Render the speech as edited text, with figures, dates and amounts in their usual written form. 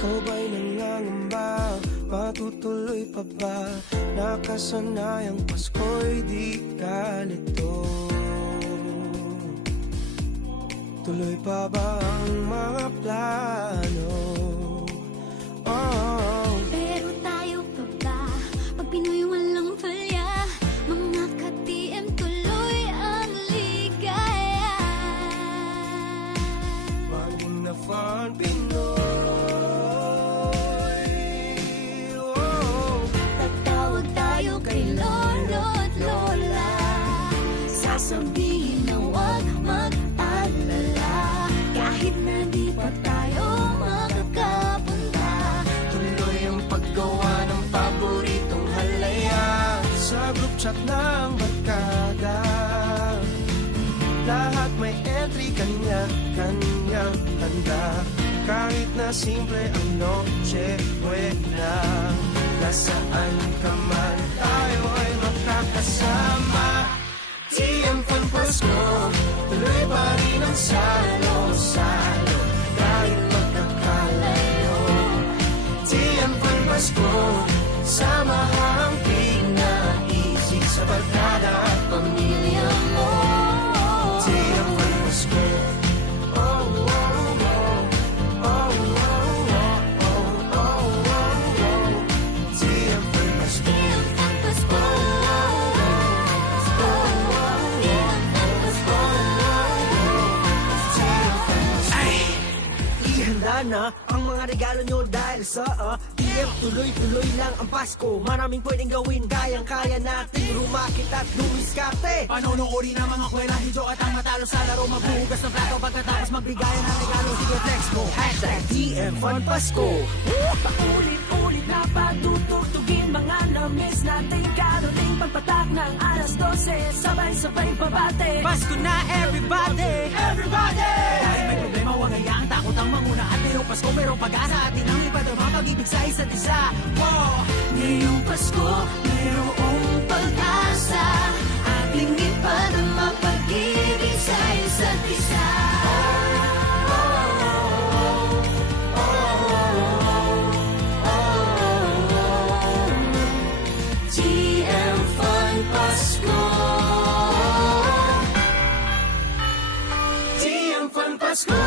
Ikaw ba'y nangangamba? Matutuloy pa ba? Nakasanayang Pasko'y di ganito. Tuloy pa ba ang mga plano? Pero tayo pa ba? Pag Pinoy walang palya, mga ka-TM tuloy ang ligaya. Maging na fun Pinoy. Tatawag tayo kay Lolo at Lola, sasabihin na huwag mag-alala. Kahit na di pa tayo makakapunta, Tuloy ang paggawa ng paboritong halaya sa group chat ng barkada. Lahat may entry, kanya-kanyang handa. Kahit na simple ang noche buena. Nasaan ka man, tayo ay makakasama. TM Fun Pasko, tuloy pa rin ang salo-salo kahit magkakalayo. TM Fun Pasko, samahang pinaisip sa barkada at pamilya mo. TM Fun Pasko. TM Fun Pasko. Ihanda na ang mga regalo nyo dahil sa TM tuloy-tuloy lang ang Pasko. Maraming pwedeng gawin, kayang-kaya natin rumakit at lumiskarte. Panonoodi ng mga kwela, hidyo at ang matalo sa laro. Magbuhugas ng plato pagkatapos magbigayan ng regalo. Sige, flex mo, hashtag TM Fun Pasko. Paulit-ulit na pagtutugtugin mga lamis natin. Karating pagpatak ng alas 12, sabay-sabay pabate. Pasko na everybody! Everybody! Dahil may problema, huwag hayaan takot ang manguna. At ngayong Pasko, merong pag-asa. Atin ang ipadama pag-ibig sa isa't isa. Wow! ngayong Pasko, mayroong pag-asa. Ating ipadama pag-ibig sa isa't isa. TM Fun Pasko. TM Fun Pasko.